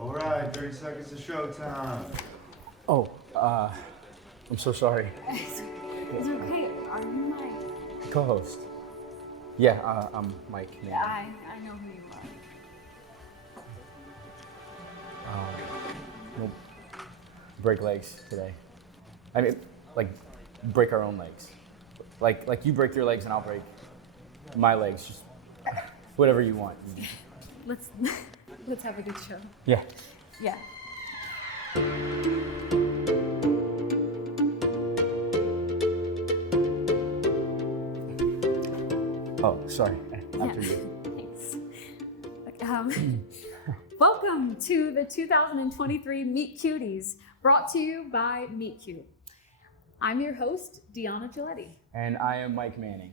All right, 30 seconds to showtime. Oh, I'm so sorry. It's okay. Are you my... Co-host. Yeah, I'm Mike. I know who you are. We'll break legs today. I mean, like, break our own legs. Like you break your legs and I'll break my legs. Just whatever you want. Let's have a good show. Yeah. Yeah. Oh, sorry. After you. Thanks. Welcome to the 2023 Meet Cuties, brought to you by Meet Cute. I'm your host, Deanna Giulietti. And I am Mike Manning.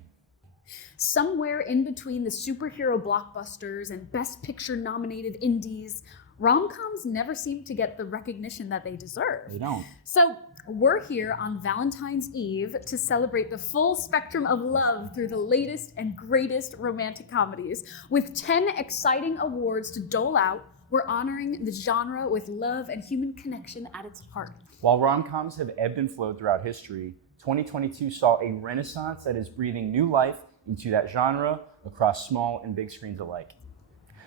Somewhere in between the superhero blockbusters and Best Picture nominated indies, rom-coms never seem to get the recognition that they deserve. They don't. So we're here on Valentine's Eve to celebrate the full spectrum of love through the latest and greatest romantic comedies. With 10 exciting awards to dole out, we're honoring the genre with love and human connection at its heart. While rom-coms have ebbed and flowed throughout history, 2022 saw a renaissance that is breathing new life into that genre across small and big screens alike.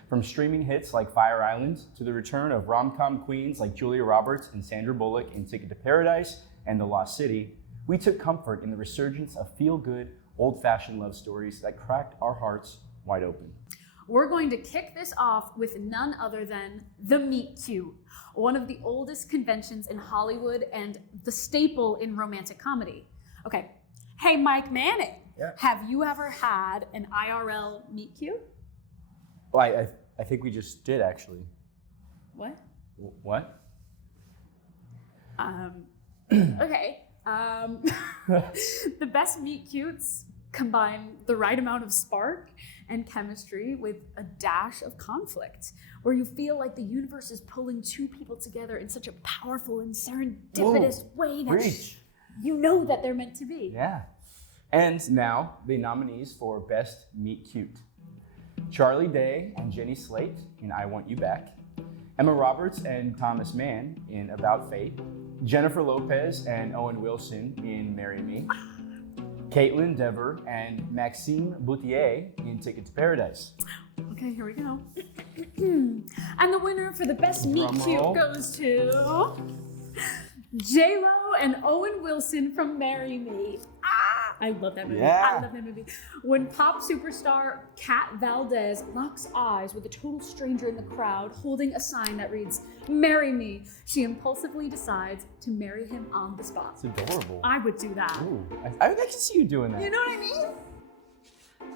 From streaming hits like Fire Island to the return of rom-com queens like Julia Roberts and Sandra Bullock in Ticket to Paradise and The Lost City, we took comfort in the resurgence of feel-good, old-fashioned love stories that cracked our hearts wide open. We're going to kick this off with none other than the Meet Cute, one of the oldest conventions in Hollywood and the staple in romantic comedy. Okay, hey Mike Manning, Have you ever had an IRL Meet Cute? Well, I think we just did, actually. What? What? Okay. The best Meet Cutes combine the right amount of spark and chemistry with a dash of conflict, where you feel like the universe is pulling two people together in such a powerful and serendipitous way that you know that they're meant to be. Yeah. And now, the nominees for Best Meet Cute. Charlie Day and Jenny Slate in I Want You Back. Emma Roberts and Thomas Mann in About Fate. Jennifer Lopez and Owen Wilson in Marry Me. Caitlin Dever and Maxime Bouthier in Ticket to Paradise. Okay, here we go. And the winner for the Best Meet Cute goes to J-Lo and Owen Wilson from Marry Me. I love that movie. Yeah. I love that movie. When pop superstar Kat Valdez locks eyes with a total stranger in the crowd holding a sign that reads, "Marry me," she impulsively decides to marry him on the spot. It's adorable. I would do that. Ooh, I can see you doing that. You know what I mean?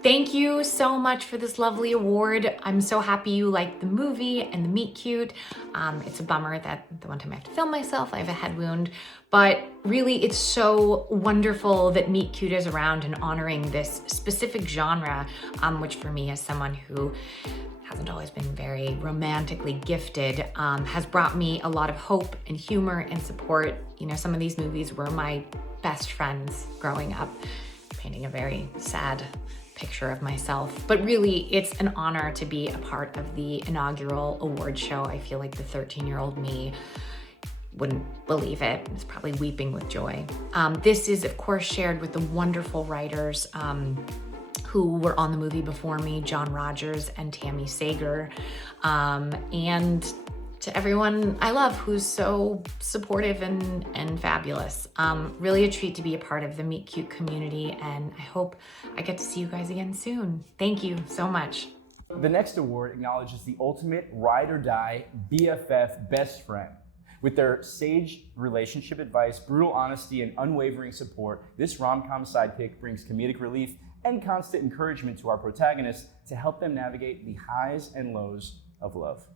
Thank you so much for this lovely award. I'm so happy you liked the movie and the Meet Cute. It's a bummer that the one time I have to film myself, I have a head wound, but really it's so wonderful that Meet Cute is around and honoring this specific genre, which for me as someone who hasn't always been very romantically gifted, has brought me a lot of hope and humor and support. You know, some of these movies were my best friends growing up, painting a very sad picture of myself. But really, it's an honor to be a part of the inaugural award show. I feel like the 13-year-old me wouldn't believe it. It's probably weeping with joy. This is, of course, shared with the wonderful writers who were on the movie before me, John Rogers and Tammy Sager, and to everyone I love who's so supportive and fabulous. Really a treat to be a part of the Meet Cute community, and I hope I get to see you guys again soon. Thank you so much. The next award acknowledges the ultimate ride or die BFF best friend. With their sage relationship advice, brutal honesty, and unwavering support, this rom-com sidekick brings comedic relief and constant encouragement to our protagonists to help them navigate the highs and lows of love.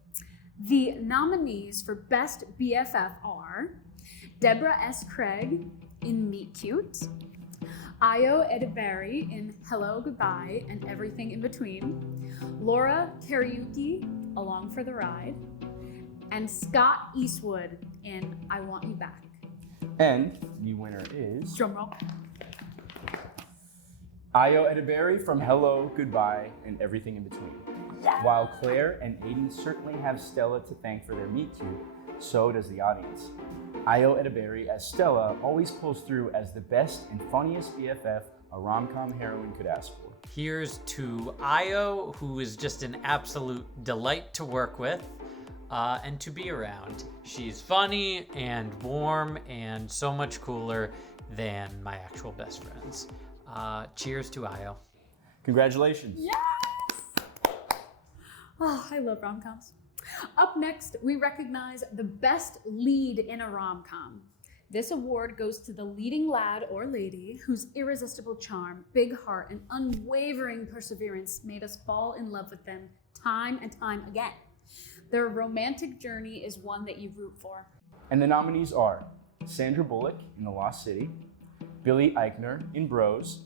The nominees for Best BFF are Deborah S. Craig in Meet Cute, Ayo Edebari in Hello, Goodbye, and Everything in Between, Laura Kariuki, Along for the Ride, and Scott Eastwood in I Want You Back. And the winner is Drumroll. Ayo Edebari from Hello, Goodbye, and Everything in Between. While Claire and Aiden certainly have Stella to thank for their meet cute, so does the audience. Io Edeberry as Stella always pulls through as the best and funniest BFF a rom-com heroine could ask for. Here's to Io, who is just an absolute delight to work with and to be around. She's funny and warm and so much cooler than my actual best friends. Cheers to Io. Congratulations. Yes! Oh, I love rom-coms. Up next, we recognize the best lead in a rom-com. This award goes to the leading lad or lady whose irresistible charm, big heart, and unwavering perseverance made us fall in love with them time and time again. Their romantic journey is one that you root for. And the nominees are Sandra Bullock in The Lost City, Billy Eichner in Bros,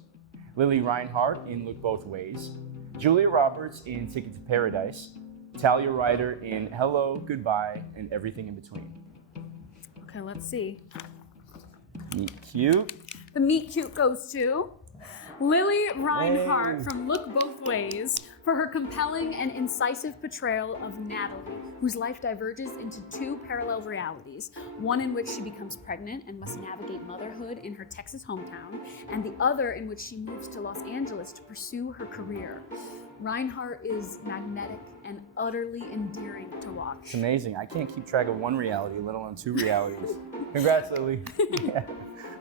Lily Reinhardt in Look Both Ways, Julia Roberts in Ticket to Paradise, Talia Ryder in Hello, Goodbye, and Everything in Between. Okay, let's see. Meet cute. The meet cute goes to Lily Reinhardt from Look Both Ways for her compelling and incisive portrayal of Natalie, whose life diverges into two parallel realities, one in which she becomes pregnant and must navigate motherhood in her Texas hometown, and the other in which she moves to Los Angeles to pursue her career. Reinhardt is magnetic and utterly endearing to watch. It's amazing. I can't keep track of one reality, let alone two realities. Congrats, Lily. Yeah.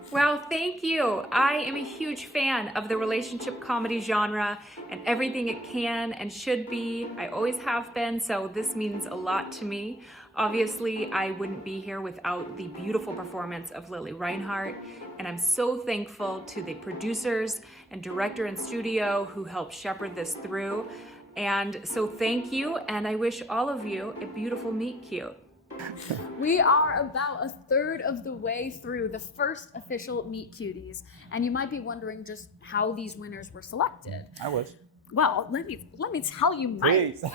Well, thank you. I am a huge fan of the relationship comedy genre and everything it can and should be. I always have been, so this means a lot to me. Obviously, I wouldn't be here without the beautiful performance of Lily Reinhardt, and I'm so thankful to the producers and director and studio who helped shepherd this through. And so thank you, and I wish all of you a beautiful meet cute. We are about a third of the way through the first official Meet Cuties, and you might be wondering just how these winners were selected. I was. Well, let me tell you, Mike. Please.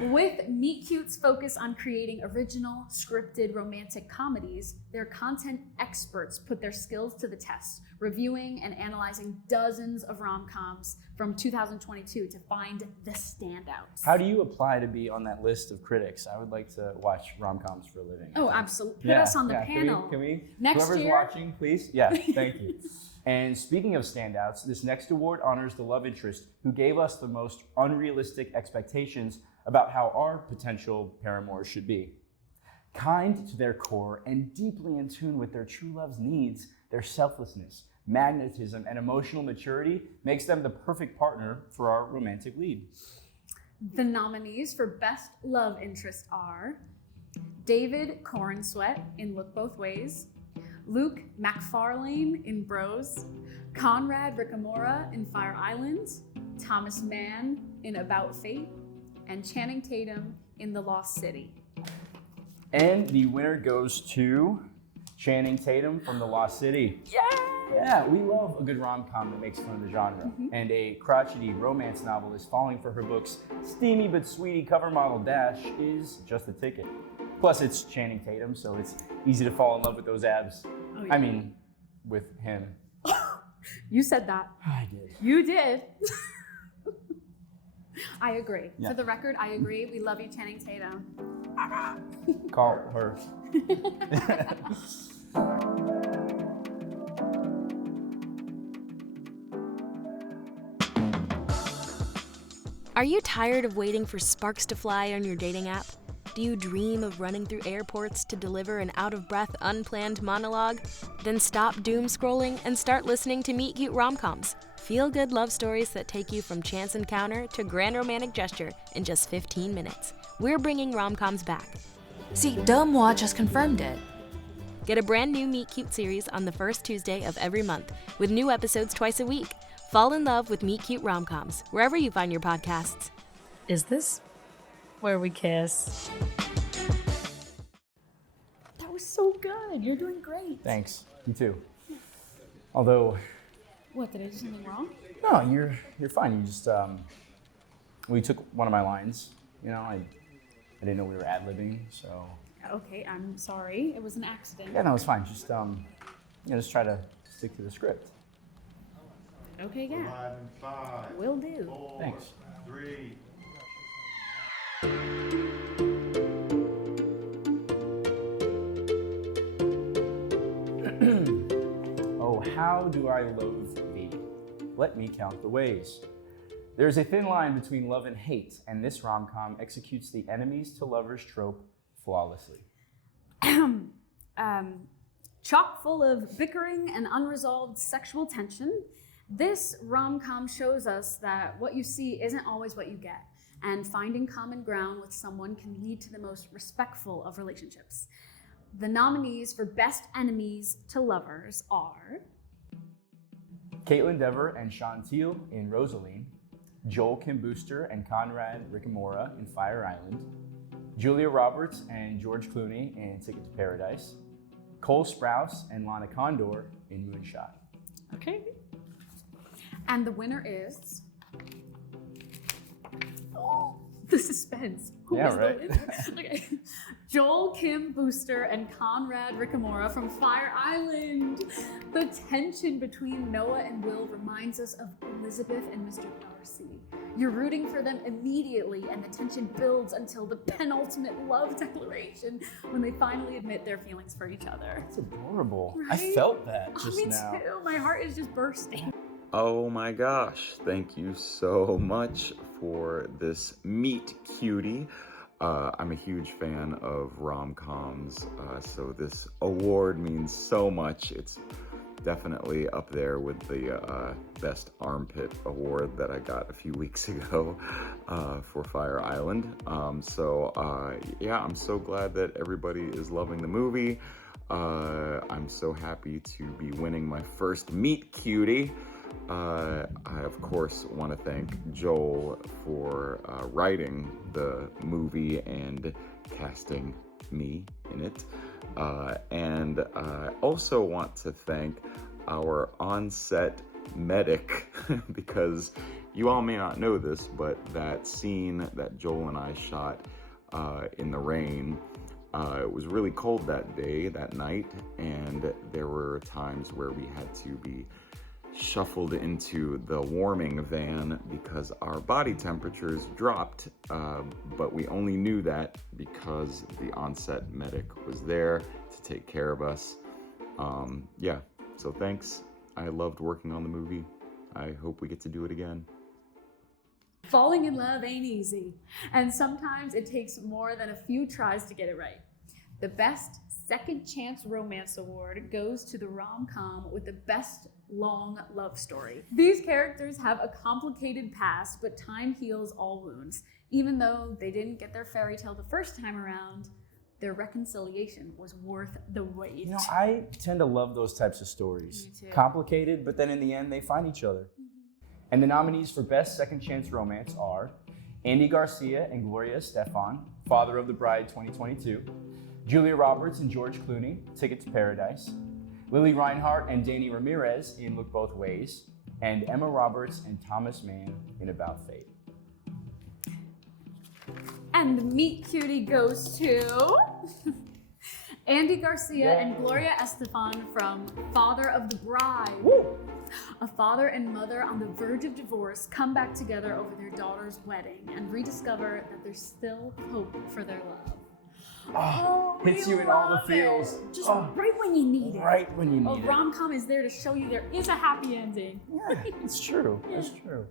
With Meet Cute's focus on creating original, scripted, romantic comedies, their content experts put their skills to the test, reviewing and analyzing dozens of rom-coms from 2022 to find the standouts. How do you apply to be on that list of critics? I would like to watch rom-coms for a living. Oh, absolutely. Put us on the panel. Can we? Next Whoever's year. watching, please. Yeah, thank you. And speaking of standouts, this next award honors the love interest who gave us the most unrealistic expectations about how our potential paramours should be. Kind to their core and deeply in tune with their true love's needs, their selflessness, magnetism, and emotional maturity makes them the perfect partner for our romantic lead. The nominees for Best Love Interest are David Cornsweet in Look Both Ways, Luke McFarlane in Bros, Conrad Ricamora in Fire Island, Thomas Mann in About Fate, and Channing Tatum in The Lost City. And the winner goes to Channing Tatum from The Lost City. Yay! Yeah, we love a good rom-com that makes fun of the genre. And a crotchety romance novelist falling for her book's steamy but sweetie cover model Dash is just a ticket. Plus, it's Channing Tatum, so it's easy to fall in love with those abs. Oh, yeah. I mean, with him. You said that. I did. You did. I agree. Yeah. For the record, I agree. We love you, Channing Tatum. Call her. Are you tired of waiting for sparks to fly on your dating app? Do you dream of running through airports to deliver an out-of-breath, unplanned monologue? Then stop doom scrolling and start listening to Meet Cute Rom-Coms. Feel-good love stories that take you from chance encounter to grand romantic gesture in just 15 minutes. We're bringing rom-coms back. See, Dumb just confirmed it. Get a brand new Meet Cute series on the first Tuesday of every month, with new episodes twice a week. Fall in love with Meet Cute Rom-Coms, wherever you find your podcasts. Is this where we kiss? That was so good. You're doing great. Thanks. You too. Although, What, did I do something wrong? no, you're fine. You just we took one of my lines. You know, I didn't know we were ad-libbing, so Okay, I'm sorry. It was an accident. yeah, no, it's fine. Just just try to stick to the script. Okay, yeah. Live in 5, Will do. 4, Thanks. 3. Oh, how do I loathe thee? Let me count the ways. There is a thin line between love and hate, and this rom-com executes the enemies to lovers trope flawlessly. Chock full of bickering and unresolved sexual tension, this rom-com shows us that what you see isn't always what you get, and finding common ground with someone can lead to the most respectful of relationships. The nominees for Best Enemies to Lovers are Caitlin Dever and Sean Teal in Rosaline, Joel Kim Booster and Conrad Ricamora in Fire Island, Julia Roberts and George Clooney in Ticket to Paradise, Cole Sprouse and Lana Condor in Moonshot. Okay. And the winner is. Oh, the suspense. Who Yeah, is the right. winner? Okay. Joel Kim Booster and Conrad Ricamora from Fire Island. The tension between Noah and Will reminds us of Elizabeth and Mr. Darcy. You're rooting for them immediately, and the tension builds until the penultimate love declaration when they finally admit their feelings for each other. That's adorable. Right? I felt that Oh, just me now. too. My heart is just bursting. Oh my gosh, thank you so much for this Meet Cutie. I'm a huge fan of rom-coms, so this award means so much. It's definitely up there with the Best Armpit Award that I got a few weeks ago for Fire Island. Yeah, I'm so glad that everybody is loving the movie. I'm so happy to be winning my first Meet Cutie. I, of course, want to thank Joel for writing the movie and casting me in it. And I also want to thank our on-set medic because you all may not know this, but that scene that Joel and I shot in the rain, it was really cold that day, that night, and there were times where we had to be shuffled into the warming van because our body temperatures dropped, but we only knew that because the on-set medic was there to take care of us. Yeah, so thanks. I loved working on the movie. I hope we get to do it again. Falling in love ain't easy, and sometimes it takes more than a few tries to get it right. The Best Second Chance Romance Award goes to the rom-com with the best long love story. These characters have a complicated past, but time heals all wounds. Even though they didn't get their fairy tale the first time around, their reconciliation was worth the wait. You know, I tend to love those types of stories. Me too. Complicated, but then in the end, they find each other. And the nominees for Best Second Chance Romance are Andy Garcia and Gloria Estefan, Father of the Bride 2022, Julia Roberts and George Clooney, Ticket to Paradise, Lily Reinhart and Danny Ramirez in Look Both Ways, and Emma Roberts and Thomas Mann in About Fate. And the Meet Cutie goes to Andy Garcia and Gloria Estefan from Father of the Bride. Woo! A father and mother on the verge of divorce come back together over their daughter's wedding and rediscover that there's still hope for their love. Oh, hits you in all the love feels. it. Just Oh, right when you need it. right when you A need it. rom-com is there to show you there is a happy ending. Yeah, it's true. It's true.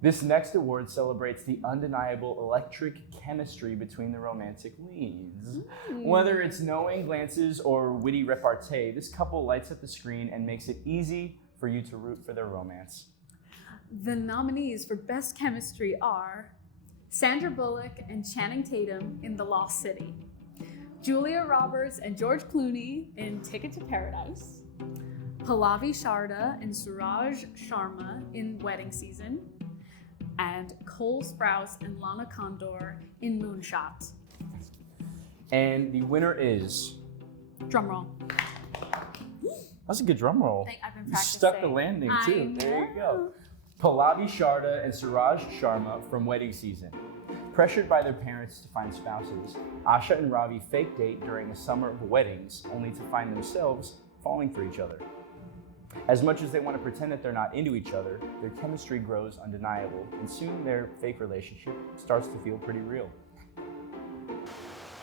This next award celebrates the undeniable electric chemistry between the romantic leads. Whether it's knowing glances or witty repartee, this couple lights up the screen and makes it easy for you to root for their romance. The nominees for Best Chemistry are Sandra Bullock and Channing Tatum in The Lost City, Julia Roberts and George Clooney in Ticket to Paradise, Pallavi Sharda and Suraj Sharma in Wedding Season, and Cole Sprouse and Lana Condor in Moonshot. And the winner is... Drum roll. That's a good drum roll. I've been You practicing. stuck the landing too. There you go. Pallavi Sharda and Suraj Sharma from Wedding Season. Pressured by their parents to find spouses, Asha and Ravi fake date during a summer of weddings, only to find themselves falling for each other. As much as they want to pretend that they're not into each other, their chemistry grows undeniable, and soon their fake relationship starts to feel pretty real.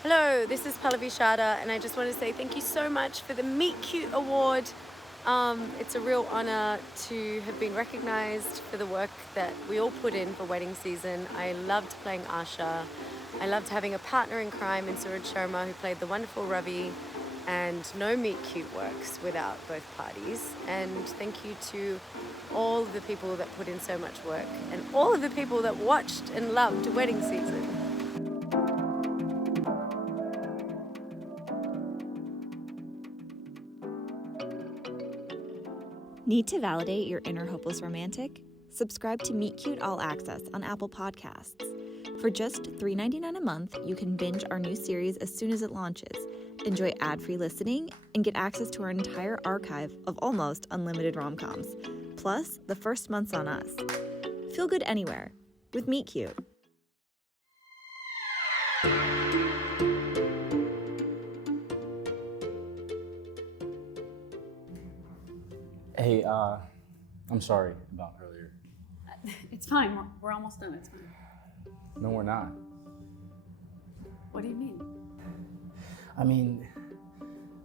Hello, this is Pallavi Sharda, and I just want to say thank you so much for the Meet Cute Award. It's a real honor to have been recognized for the work that we all put in for wedding season. I loved playing Asha. I loved having a partner in crime in Suraj Sharma, who played the wonderful Ravi. And no Meet Cute works without both parties. And thank you to all of the people that put in so much work and all of the people that watched and loved wedding season. Need to validate your inner hopeless romantic? Subscribe to Meet Cute All Access on Apple Podcasts. For just $3.99 a month, you can binge our new series as soon as it launches, enjoy ad-free listening, and get access to our entire archive of almost unlimited rom-coms. Plus, the first month's on us. Feel good anywhere with Meet Cute. Hey, I'm sorry about earlier. It's fine. We're almost done. It's fine. No, we're not. What do you mean? I mean,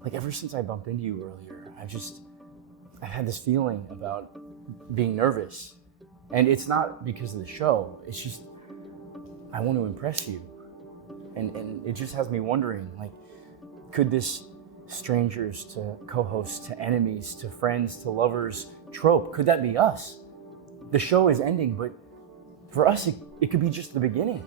like ever since I bumped into you earlier, I've had this feeling about being nervous. And it's not because of the show, it's just, I want to impress you. And it just has me wondering, like, could this strangers to co-hosts to enemies to friends to lovers trope, could that be us? The show is ending, but for us, it could be just the beginning.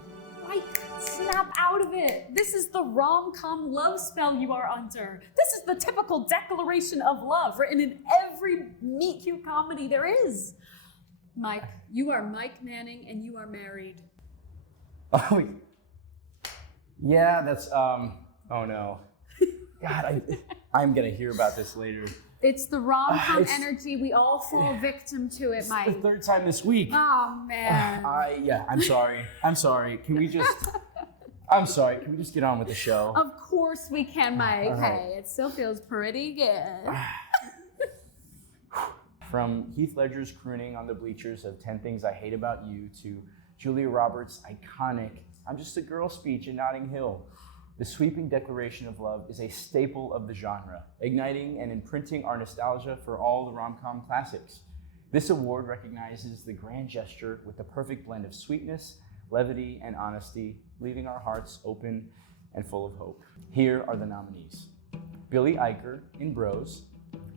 Mike, snap out of it. This is the rom-com love spell you are under. This is the typical declaration of love written in every Meet Cute comedy there is. Mike, you are Mike Manning and you are married. Oh, yeah, that's, oh no. God, I'm gonna hear about this later. It's the rom-com energy. We all fall victim to it, Mike. It's the third time this week. Oh, man. I'm sorry. Can we just get on with the show? Of course we can, Mike. All right. Hey, it still feels pretty good. From Heath Ledger's crooning on the bleachers of 10 Things I Hate About You to Julia Roberts' iconic I'm Just a Girl speech in Notting Hill, the sweeping declaration of love is a staple of the genre, igniting and imprinting our nostalgia for all the rom-com classics. This award recognizes the grand gesture with the perfect blend of sweetness, levity, and honesty, leaving our hearts open and full of hope. Here are the nominees: Billy Eicher in Bros,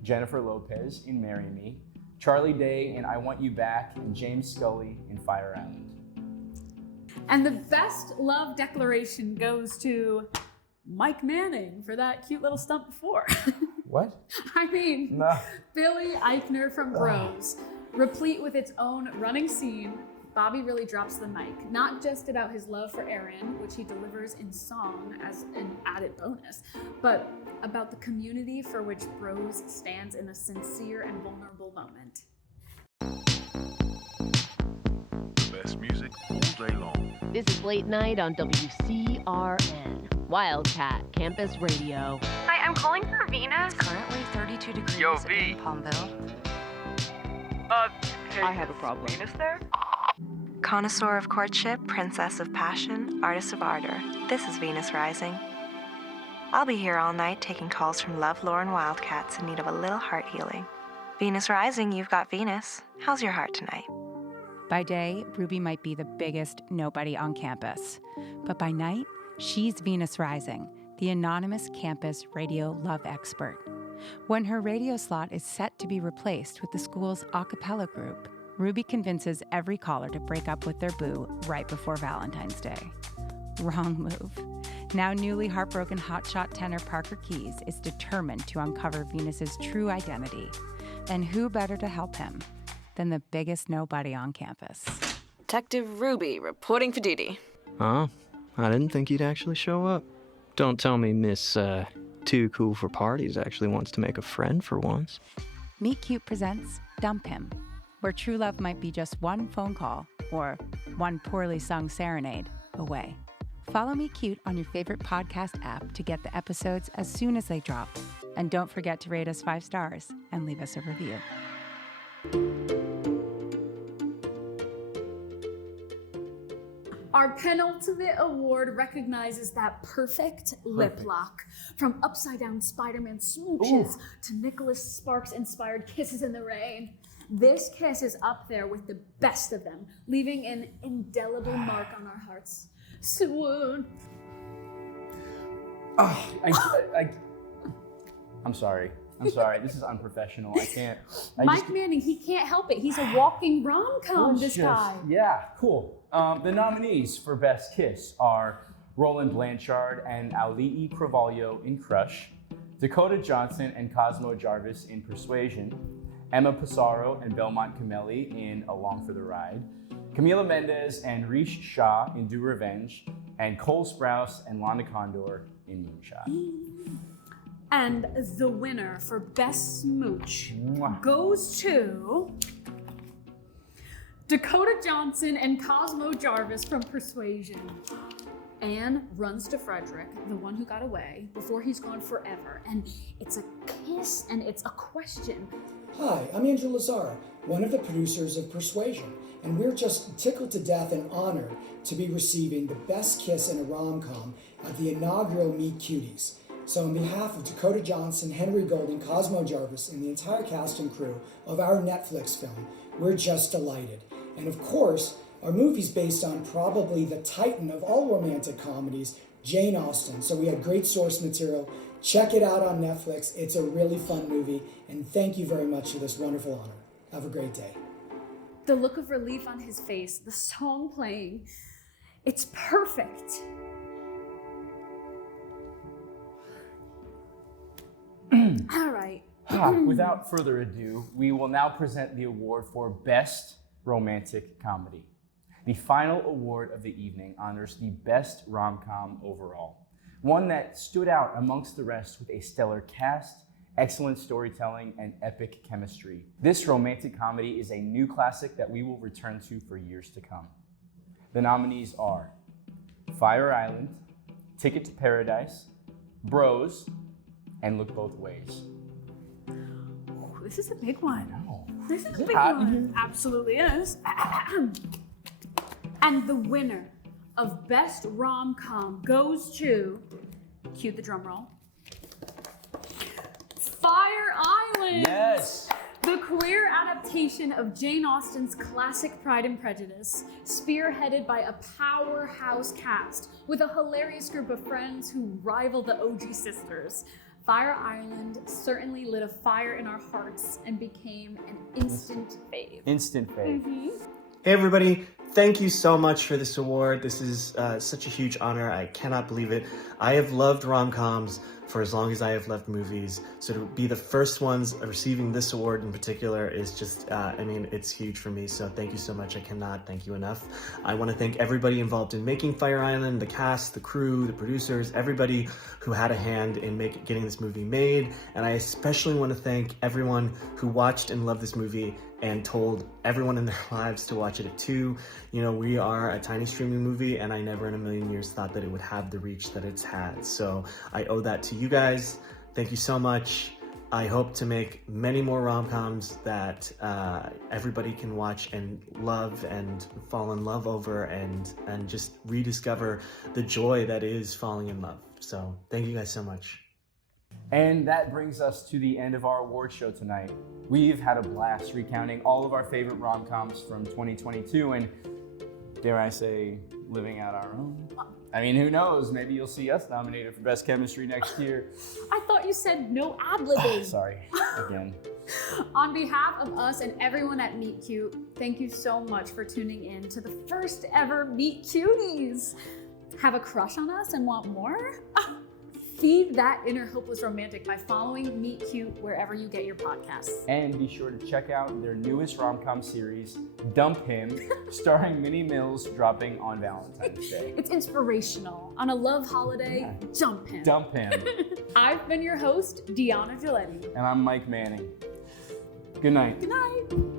Jennifer Lopez in Marry Me, Charlie Day in I Want You Back, and James Scully in Fire Island. And the best love declaration goes to Mike Manning for that cute little stunt before. What? I mean, No. Billy Eichner from Bros, replete with its own running scene. Bobby really drops the mic, not just about his love for Aaron, which he delivers in song as an added bonus, but about the community for which Bros stands in a sincere and vulnerable moment. Best music all day long. This is Late Night on WCRN, Wildcat Campus Radio. Hi, I'm calling for Venus. It's currently 32 degrees Yo, V. in Palmville. Hey, I have a problem. Venus there? Connoisseur of courtship, princess of passion, artist of ardor. This is Venus Rising. I'll be here all night taking calls from love-lorn wildcats in need of a little heart healing. Venus Rising, you've got Venus. How's your heart tonight? By day, Ruby might be the biggest nobody on campus. But by night, she's Venus Rising, the anonymous campus radio love expert. When her radio slot is set to be replaced with the school's a cappella group, Ruby convinces every caller to break up with their boo right before Valentine's Day. Wrong move. Now newly heartbroken hotshot tenor Parker Keyes is determined to uncover Venus's true identity. And who better to help him than the biggest nobody on campus? Detective Ruby reporting for duty. Oh, I didn't think you'd actually show up. Don't tell me Miss Too Cool for Parties actually wants to make a friend for once. Meet Cute presents Dump Him, where true love might be just one phone call or one poorly sung serenade away. Follow Meet Cute on your favorite podcast app to get the episodes as soon as they drop. And don't forget to rate us 5 stars and leave us a review. Our penultimate award recognizes that perfect lip lock. From upside down Spider-Man smooches to Nicholas Sparks-inspired kisses in the rain. This kiss is up there with the best of them, leaving an indelible mark on our hearts. Swoon. I'm sorry. This is unprofessional. I can't. Mike Manning, he can't help it. He's a walking rom-com, this guy. Yeah, cool. The nominees for Best Kiss are Roland Blanchard and Alii Cravalho in Crush, Dakota Johnson and Cosmo Jarvis in Persuasion, Emma Pissarro and Belmont Cameli in Along for the Ride, Camila Mendez and Rish Shah in Do Revenge, and Cole Sprouse and Lana Condor in Moonshot. And the winner for Best Smooch goes to Dakota Johnson and Cosmo Jarvis from Persuasion. Anne runs to Frederick, the one who got away, before he's gone forever. And it's a kiss and it's a question. Hi, I'm Andrew Lazar, one of the producers of Persuasion, and we're just tickled to death and honored to be receiving the Best Kiss in a Rom-Com at the inaugural Meet Cuties. So on behalf of Dakota Johnson, Henry Golding, Cosmo Jarvis, and the entire cast and crew of our Netflix film, we're just delighted. And of course, our movie's based on probably the titan of all romantic comedies, Jane Austen. So we had great source material. Check it out on Netflix. It's a really fun movie. And thank you very much for this wonderful honor. Have a great day. The look of relief on his face, the song playing, it's perfect. All right. Without further ado, we will now present the award for Best Romantic Comedy. The final award of the evening honors the best rom-com overall, one that stood out amongst the rest with a stellar cast, excellent storytelling, and epic chemistry. This romantic comedy is a new classic that we will return to for years to come. The nominees are Fire Island, Ticket to Paradise, Bros, and Look Both Ways. Ooh, this is a big one. No. This is a big one. Absolutely is. And the winner of Best Rom-Com goes to, cue the drum roll, Fire Island! Yes! The queer adaptation of Jane Austen's classic Pride and Prejudice, spearheaded by a powerhouse cast with a hilarious group of friends who rival the OG sisters. Fire Island certainly lit a fire in our hearts and became an instant fave. Instant fave. Mm-hmm. Hey everybody, thank you so much for this award. This is such a huge honor. I cannot believe it. I have loved rom-coms for as long as I have loved movies. So to be the first ones receiving this award in particular is just, it's huge for me. So thank you so much. I cannot thank you enough. I want to thank everybody involved in making Fire Island, the cast, the crew, the producers, everybody who had a hand in getting this movie made. And I especially want to thank everyone who watched and loved this movie and told everyone in their lives to watch it too. You know, we are a tiny streaming movie, and I never in a million years thought that it would have the reach that it's had. So I owe that to you guys. Thank you so much. I hope to make many more rom-coms that everybody can watch and love and fall in love over and just rediscover the joy that is falling in love. So thank you guys so much. And that brings us to the end of our award show tonight. We've had a blast recounting all of our favorite rom-coms from 2022 and, dare I say, living out our own. I mean, who knows? Maybe you'll see us nominated for Best Chemistry next year. I thought you said no ad-libbing. Sorry, again. On behalf of us and everyone at Meet Cute, thank you so much for tuning in to the first ever Meet Cuties. Have a crush on us and want more? Feed that inner hopeless romantic by following Meet Cute wherever you get your podcasts. And be sure to check out their newest rom-com series, Dump Him, starring Minnie Mills, dropping on Valentine's Day. It's inspirational. On a love holiday, dump him. Dump him. I've been your host, Deanna Giulietti. And I'm Mike Manning. Good night. Good night.